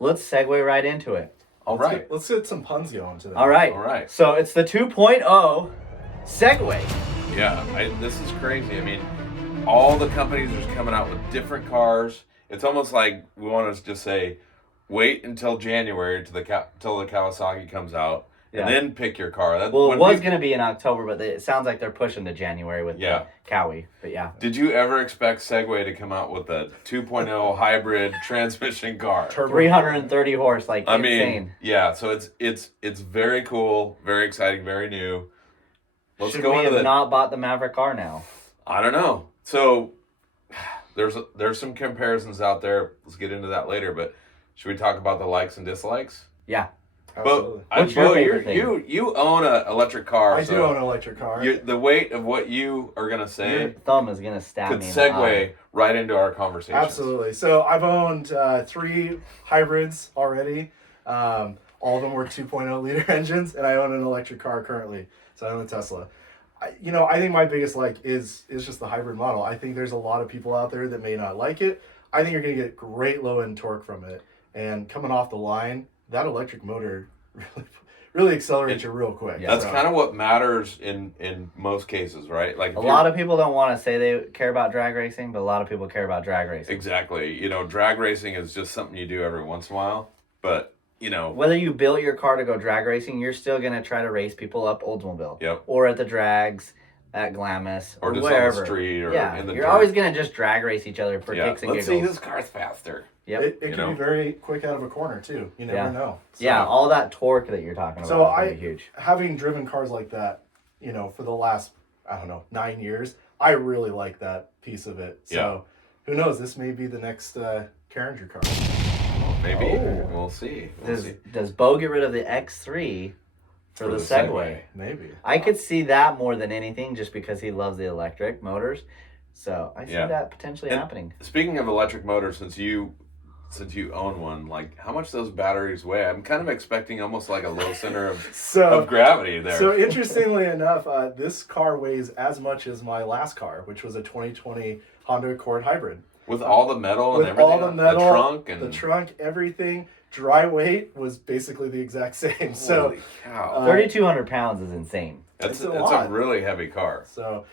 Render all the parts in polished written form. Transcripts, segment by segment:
let's segue right into it. All right. Let's get some puns going today. All right. All right. So it's the 2.0 Segway. Yeah, this is crazy. I mean, all the companies are coming out with different cars. It's almost like we want to just say, wait until January till the Kawasaki comes out, and then pick your car. It was going to be in October, but it sounds like they're pushing to January with the Cowie. But yeah. Did you ever expect Segway to come out with a 2.0 hybrid transmission car? 330 horse, like I insane. mean, yeah. So it's very cool, very exciting, very new. Should we have not bought the Maverick R now? I don't know. So there's some comparisons out there. Let's get into that later. But should we talk about the likes and dislikes? Yeah. Absolutely. What's your favorite thing? You own an electric car. I do own an electric car. The weight of what you are gonna say, your thumb is gonna stab me. Could segue right into our conversation. Absolutely. So I've owned 3 hybrids already. All of them were 2.0 liter engines, and I own an electric car currently. So I own a Tesla. I think my biggest is just the hybrid model. I think there's a lot of people out there that may not like it. I think you're going to get great low end torque from it, and coming off the line, that electric motor really accelerates you real quick. Yeah. That's kind of what matters in most cases, right? Like a lot of people don't want to say they care about drag racing, but a lot of people care about drag racing. Exactly. Drag racing is just something you do every once in a while, but whether you built your car to go drag racing, you're still going to try to race people up Oldsmobile. Yep. Or at the drags, at Glamis, or just wherever. on the street, or in the you're dirt. always going to just drag race each other for kicks and Let's giggles. see whose car's faster. Yep. It can be very quick out of a corner, too. You never know. So, all that torque that you're talking about is huge. Having driven cars like that, for the last, 9 years, I really like that piece of it. So, who knows? This may be the next Carringer car. Maybe. We'll see. Does Bo get rid of the X3 for the Segway? Maybe. I could see that more than anything just because he loves the electric motors. So I see that potentially happening. Speaking of electric motors, since you own one, like how much those batteries weigh? I'm kind of expecting almost like a low center of gravity there. So interestingly enough, this car weighs as much as my last car, which was a 2020 Honda Accord hybrid. With all the metal and everything? All the metal, the trunk, everything. Dry weight was basically the exact same. Holy cow. 3,200 pounds is insane. It's a really heavy car. So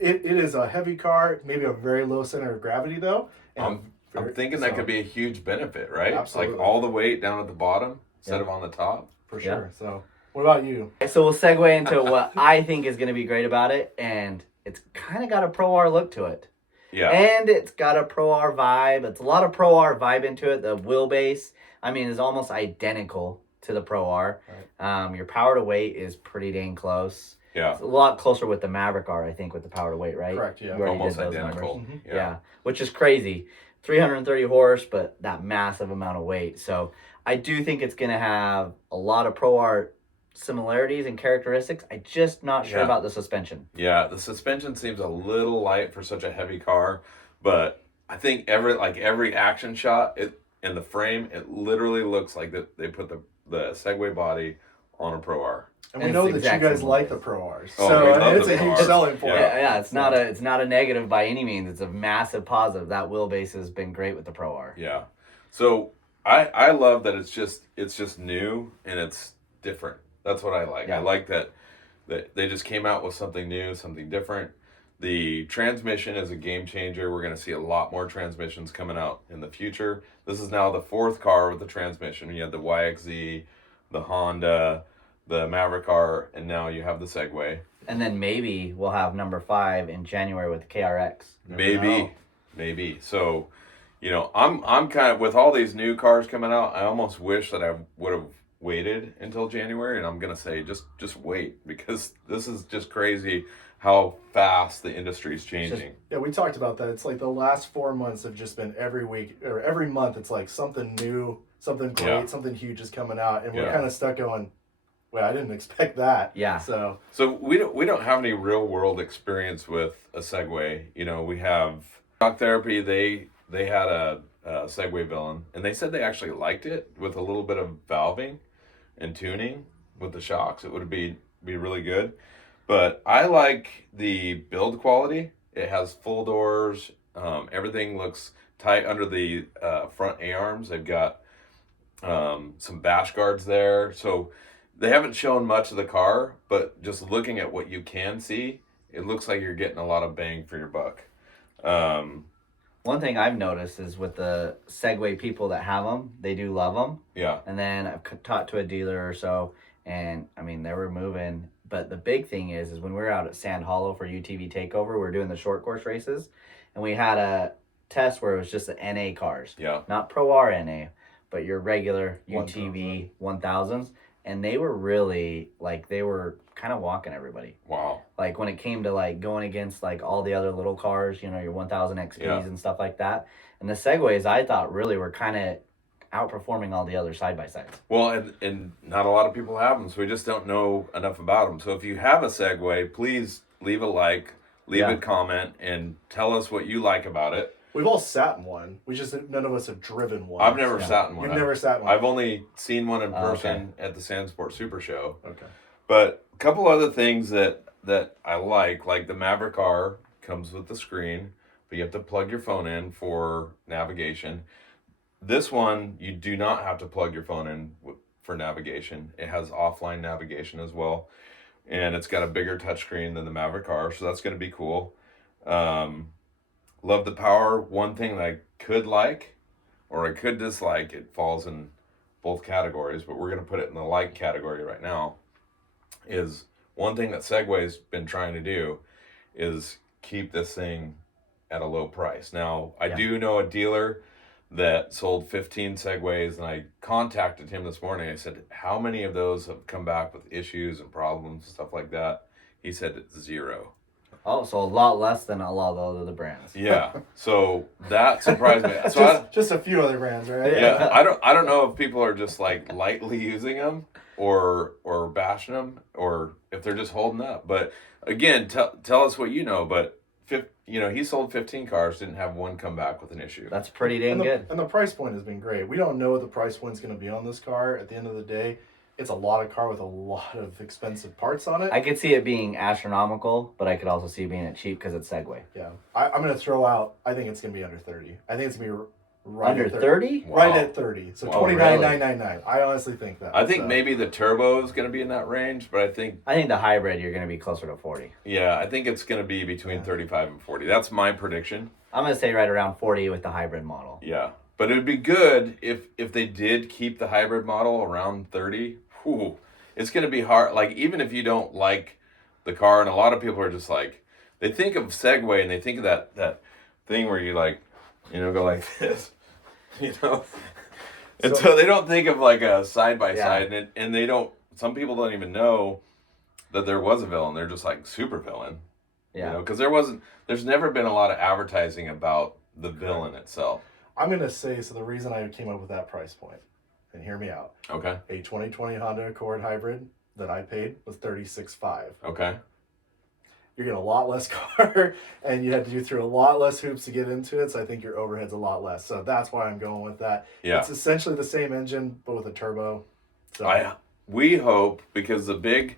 it is a heavy car, maybe a very low center of gravity though. I'm thinking that could be a huge benefit, right? Absolutely. Like all the weight down at the bottom instead of on the top. For sure. So what about you? So we'll segue into what I think is going to be great about it, and it's kind of got a Pro R look to it. Yeah. And it's got a Pro R vibe. It's a lot of Pro R vibe into it. The wheelbase, is almost identical to the Pro R. Right. Your power to weight is pretty dang close. Yeah. It's a lot closer with the Maverick R, I think, with the power to weight, right? Correct, yeah. Almost identical. Mm-hmm. Yeah. Which is crazy. 330 horse, but that massive amount of weight. So I do think it's going to have a lot of Pro R similarities and characteristics. I'm just not sure about the suspension. Yeah, the suspension seems a little light for such a heavy car, but I think every action shot in the frame, it literally looks like that they put the Segway body on a Pro R. And we know that you guys like the Pro Rs, it's a huge selling point. Yeah, it's not a negative by any means. It's a massive positive. That wheelbase has been great with the Pro R. Yeah, so I love that it's just new and it's different. That's what I like. Yeah. I like that they just came out with something new, something different. The transmission is a game changer. We're going to see a lot more transmissions coming out in the future. This is now the 4th car with the transmission. You had the YXZ, the Honda, the Maverick R, and now you have the Segway. And then maybe we'll have number 5 in January with the KRX. Maybe. So, I'm kind of, with all these new cars coming out, I almost wish that I would have waited until January, and I'm gonna say just wait, because this is just crazy how fast the industry is changing. We talked about that. It's like the last 4 months have just been every week or every month. It's like something new, something great, something huge is coming out, and we're kind of stuck going, "Wait, I didn't expect that." Yeah. So we don't have any real world experience with a Segway. We have Shock Therapy. They had a Segway villain, and they said they actually liked it with a little bit of valving and tuning with the shocks. It would be really good. But I like the build quality. It has full doors. Everything looks tight under the front A-arms. They've got some bash guards there. So they haven't shown much of the car, but just looking at what you can see, it looks like you're getting a lot of bang for your buck. One thing I've noticed is with the Segway people that have them, they do love them. Yeah. And then I've talked to a dealer or so, and I mean, they were moving. But the big thing is when we were out at Sand Hollow for UTV Takeover, we were doing the short course races, and we had a test where it was just the NA cars. Yeah. Not Pro R NA, but your regular UTV 1000s. And they were really, like, they were kind of walking everybody. Wow. Like, when it came to, like, going against, like, all the other little cars, you know, your 1000 XPs and stuff like that. And the Segways, I thought, really were kind of outperforming all the other side-by-sides. Well, and not a lot of people have them, so we just don't know enough about them. So if you have a Segway, please leave a like, leave a comment, and tell us what you like about it. We've all sat in one. We just, none of us have driven one. I've never sat in one. You've never sat in one? I've only seen one in person at the Sand Sport Super Show. Okay. But a couple other things that I like the Maverick R comes with the screen, but you have to plug your phone in for navigation. This one, you do not have to plug your phone in for navigation. It has offline navigation as well. And it's got a bigger touchscreen than the Maverick R, so that's going to be cool. Love the power. One thing that I could like, or I could dislike, it falls in both categories, but we're going to put it in the like category right now, is one thing that Segway's been trying to do is keep this thing at a low price. Now, I do know a dealer that sold 15 Segways, and I contacted him this morning. I said, how many of those have come back with issues and problems and stuff like that? He said it's 0. Oh, so a lot less than a lot of the other brands. Yeah, so that surprised me. So just a few other brands, right? yeah, I don't know if people are just like lightly using them or bashing them, or if they're just holding up. But again, tell us what you know. But he sold 15 cars, didn't have one come back with an issue. That's pretty dang good. And the price point has been great. We don't know what the price point's going to be on this car. At the end of the day, it's a lot of car with a lot of expensive parts on it. I could see it being astronomical, but I could also see it being cheap because it's Segway. Yeah. I'm going to throw out, I think it's going to be under 30. I think it's going to be right under at 30? Wow. Right at 30. So wow, 29,999. I honestly think that. I think maybe the turbo is going to be in that range, but I think the hybrid, you're going to be closer to 40. Yeah, I think it's going to be between 35 and 40. That's my prediction. I'm going to say right around 40 with the hybrid model. Yeah. But it would be good if they did keep the hybrid model around 30. Whew, it's going to be hard. Like, even if you don't like the car, and a lot of people are just like, they think of Segway and they think of that thing where you like, go like this, And so they don't think of like a side-by-side, and they don't, some people don't even know that there was a villain. They're just like super villain. Yeah. Because there's never been a lot of advertising about the villain itself. I'm going to say, so the reason I came up with that price point, and hear me out. Okay. A 2020 Honda Accord hybrid that I paid was $36,500. Okay. You're getting a lot less car, and you had to do through a lot less hoops to get into it, so I think your overhead's a lot less. So that's why I'm going with that. Yeah. It's essentially the same engine, but with a turbo. So we hope, because the big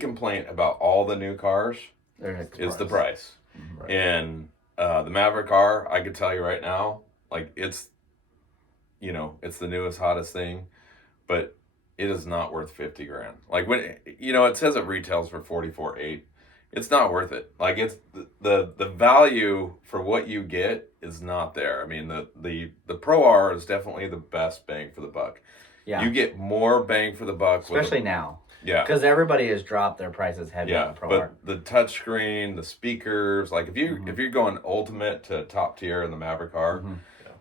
complaint about all the new cars is the price. Right. And the Maverick R, I could tell you right now, like it's the newest, hottest thing, but it is not worth $50,000. Like when, it says it retails for $44,800. It's not worth it. Like it's the value for what you get is not there. I mean, the Pro R is definitely the best bang for the buck. Yeah. You get more bang for the buck. Especially now. Yeah. Because everybody has dropped their prices heavy on the Pro R. But the touchscreen, the speakers, like if you're going ultimate to top tier in the Maverick R,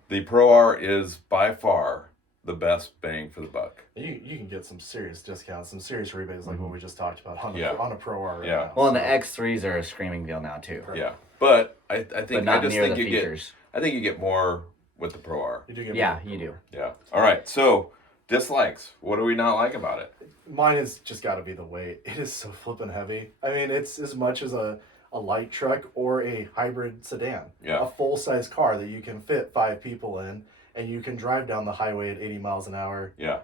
the Pro R is by far the best bang for the buck. You can get some serious discounts, some serious rebates like what we just talked about on a Pro R right Yeah. now. Well, and the X3s are a screaming deal now too. Yeah. But I think But not I just near think the you features. get you get more with the Pro R. You do get Yeah, more. you do. Yeah. All right. So dislikes. What do we not like about it? Mine has just got to be the weight. It is so flippin' heavy. I mean, it's as much as a light truck or a hybrid sedan. Yeah. A full-size car that you can fit 5 people in, and you can drive down the highway at 80 miles an hour. Yeah.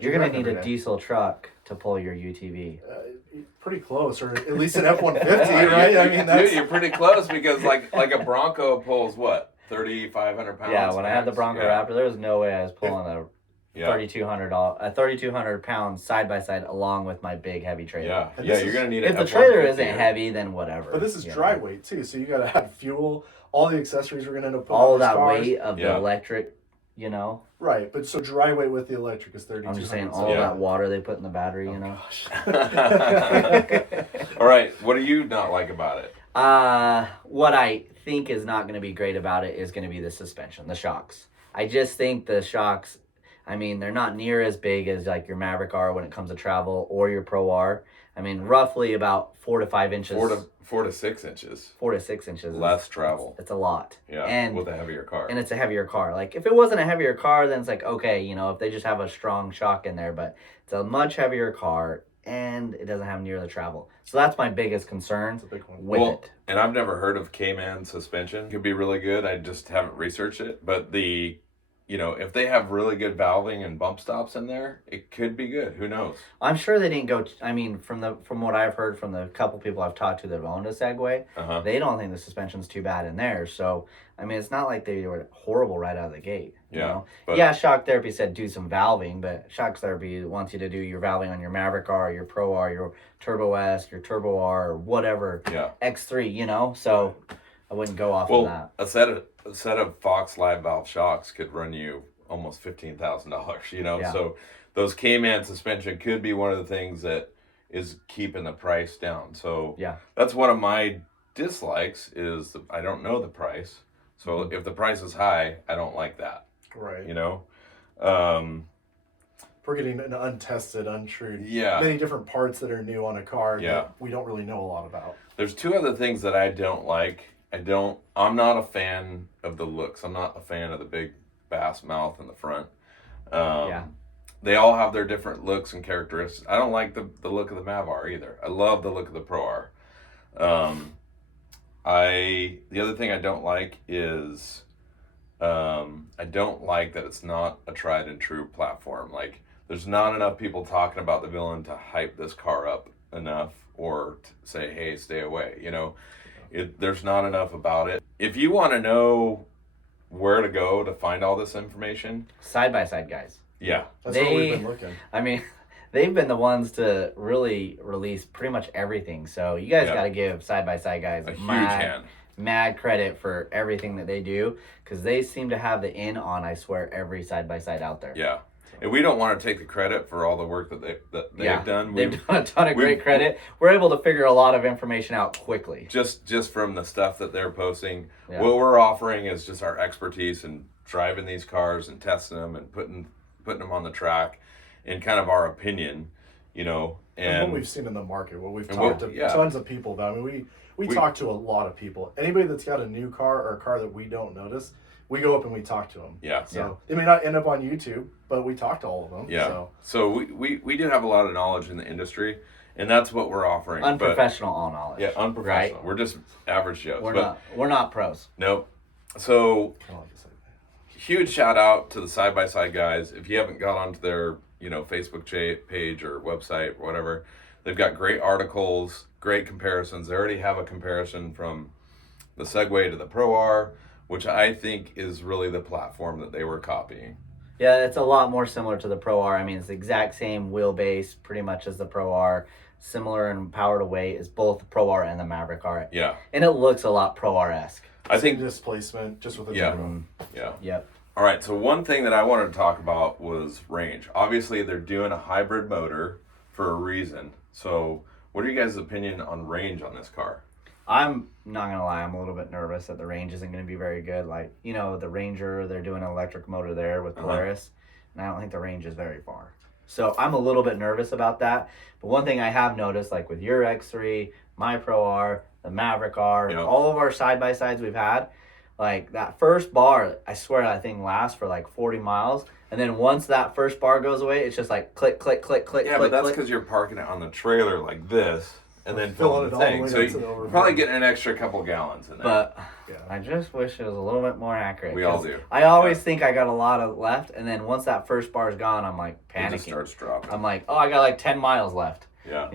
You're going to need a diesel truck to pull your UTV. Pretty close, or at least an F-150, right? I mean, Dude, you're pretty close, because like a Bronco pulls what? 3,500 pounds. Yeah, when I had the max. Bronco Yeah. Raptor, there was no way I was pulling a Yeah. 3,200 pounds side by side along with my big heavy trailer. Yeah, And yeah, this you're is- gonna need If a the trailer F-150 isn't or- heavy, then whatever. But this is you dry know. weight too, so you gotta add fuel, all the accessories we're gonna end up putting All on that these cars. weight of the Yeah. electric, you know. Right, but so dry weight with the electric is 3,200. I'm just saying so- all Yeah. that water they put in the battery, you know. All right, what do you not like about it? What I think is not going to be great about it is going to be the suspension, the shocks. I just think the shocks, I mean, they're not near as big as like your Maverick R when it comes to travel or your Pro R. I mean, roughly about 4 to 5 inches. 4 to 6 inches 4 to 6 inches. less travel. It's a lot. Yeah, And with a heavier car. and it's a heavier car. Like if it wasn't a heavier car, then it's like okay, you know, if they just have a strong shock in there, but it's a much heavier car and it doesn't have near the travel. So that's my biggest concern That's a big one. with it. And I've never heard of Cayman suspension. Could be really good. I just haven't researched it. But if they have really good valving and bump stops in there, it could be good. Who knows? I'm sure they didn't go. I mean, from what I've heard from the couple people I've talked to that have owned a Segway, Uh-huh. they don't think the suspension's too bad in there. So I mean, it's not like they were horrible right out of the gate. You Yeah, know? but- Yeah, shock therapy said do some valving, but shock therapy wants you to do your valving on your Maverick R, your Pro R, your Turbo S, your Turbo R, or whatever Yeah. X3. You know, so I wouldn't go off Well, of that. a set of Fox live valve shocks could run you almost $15,000. Yeah. So those Cayman suspension could be one of the things that is keeping the price down. So Yeah. that's one of my dislikes is I don't know the price. So Mm-hmm. if the price is high, I don't like that. Right. You know. We're getting an untested, untrue. Yeah. Many different parts that are new on a car Yeah. that we don't really know a lot about. There's two other things that I don't like. I'm not a fan of the looks. I'm not a fan of the big bass mouth in the front. Yeah. They all have their different looks and characteristics. I don't like the look of the Mav R either. I love the look of the Pro R. The other thing I don't like is I don't like that it's not a tried and true platform. Like there's not enough people talking about the villain to hype this car up enough or to say, hey, stay away. You know, there's not enough about it. If you want to know where to go to find all this information, Side by side guys. yeah. That's where They- we've been looking. I mean, they've been the ones to really release pretty much everything. So you guys Yeah. got to give Side by Side guys A huge hand. mad credit for everything that they do because they seem to have the in on, I swear, every Side by Side out there. Yeah. And we don't want to take the credit for all the work that they've done. They've done a ton of we've- great credit. We're able to figure a lot of information out quickly. just from the stuff that they're posting. Yeah. What we're offering is just our expertise in driving these cars and testing them and putting them on the track in kind of our opinion, you know. And what And we've seen in the market, what we've and talked what- to yeah. tons of people about. I mean, we talk to a lot of people. Anybody that's got a new car or a car that we don't notice, we go up and we talk to them. yeah. So they may not end up on YouTube, but we talk to all of them. Yeah. So we do have a lot of knowledge in the industry, and that's what we're offering. But, Unprofessional all knowledge. yeah, unprofessional. Right? We're just average Joes. We're not pros. Nope. So Kind of like this, like that. huge shout out to the Side by Side guys. If you haven't got onto their, Facebook page or website or whatever, they've got great articles, great comparisons. They already have a comparison from the Segway to the Pro R, which I think is really the platform that they were copying. Yeah, it's a lot more similar to the Pro R. I mean, it's the exact same wheelbase pretty much as the Pro R. Similar in power to weight as both the Pro R and the Maverick R. Yeah. And it looks a lot Pro R-esque. I Same think, displacement, just with a Yeah. turbo. yeah. Yep. All right, so one thing that I wanted to talk about was range. Obviously, they're doing a hybrid motor for a reason. So what are you guys' opinion on range on this car? I'm not going to lie, I'm a little bit nervous that the range isn't going to be very good. Like, the Ranger, they're doing an electric motor there with Polaris, and I don't think the range is very far. So I'm a little bit nervous about that. But one thing I have noticed, like with your X3, my Pro R, the Maverick R, Yep. all of our side-by-sides we've had, like that first bar, I swear that thing lasts for like 40 miles. And then once that first bar goes away, it's just like click, click, click, click, Yeah, click, but that's click. because you're parking it on the trailer like this and then filling Filling it the all the thing. way So down to the you're overflow. probably getting an extra couple gallons in there. But Yeah. I just wish it was a little bit more accurate. We all 'cause do. I always Yeah. think I got a lot of left, and then once that first bar is gone, I'm like it just panicking. starts dropping. I'm like, oh, I got like 10 miles left. Yeah.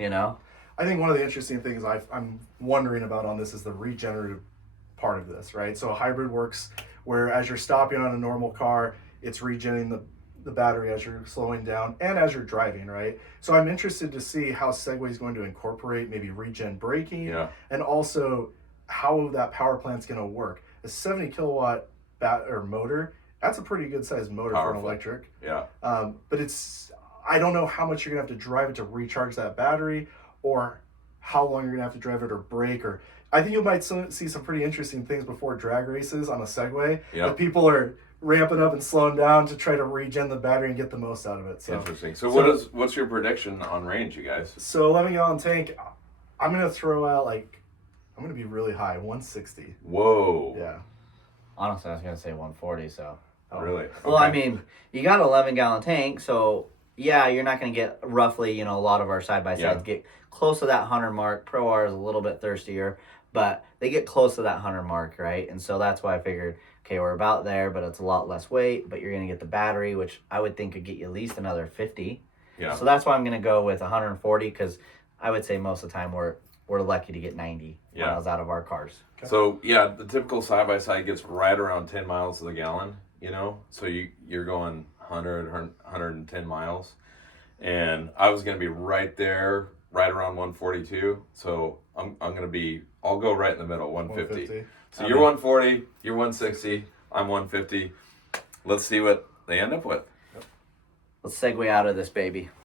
I think one of the interesting things I'm wondering about on this is the regenerative part of this, right? So a hybrid works where as you're stopping on a normal car, it's regenerating the battery as you're slowing down and as you're driving, right? So I'm interested to see how Segway is going to incorporate maybe regen braking, and also how that power plant's going to work. A 70 kilowatt motor, that's a pretty good sized motor for an electric. Yeah. But I don't know how much you're going to have to drive it to recharge that battery, or how long you're going to have to drive it or brake. Or I think you might see some pretty interesting things before drag races on a Segway. That people are ramping up and slowing down to try to regen the battery and get the most out of it. So interesting. So what's your prediction on range, you guys? So 11 gallon tank, I'm going to throw out I'm going to be really high, 160. Whoa. Yeah. Honestly, I was going to say 140, so. Really? Well, I mean, you got an 11 gallon tank, so yeah, you're not going to get roughly, a lot of our side-by-sides get close to that 100 mark. Pro R is a little bit thirstier, but they get close to that 100 mark, right? And so that's why I figured, okay, we're about there, but it's a lot less weight, but you're going to get the battery, which I would think could get you at least another 50. Yeah. So that's why I'm going to go with 140, because I would say most of the time we're lucky to get 90 miles out of our cars. Okay. So, yeah, the typical side-by-side gets right around 10 miles to the gallon, So you're going 100, 110 miles. And I was going to be right there, right around 142. So I'll go right in the middle, 150. So you're 140, you're 160, I'm 150. Let's see what they end up with. Let's segue out of this baby.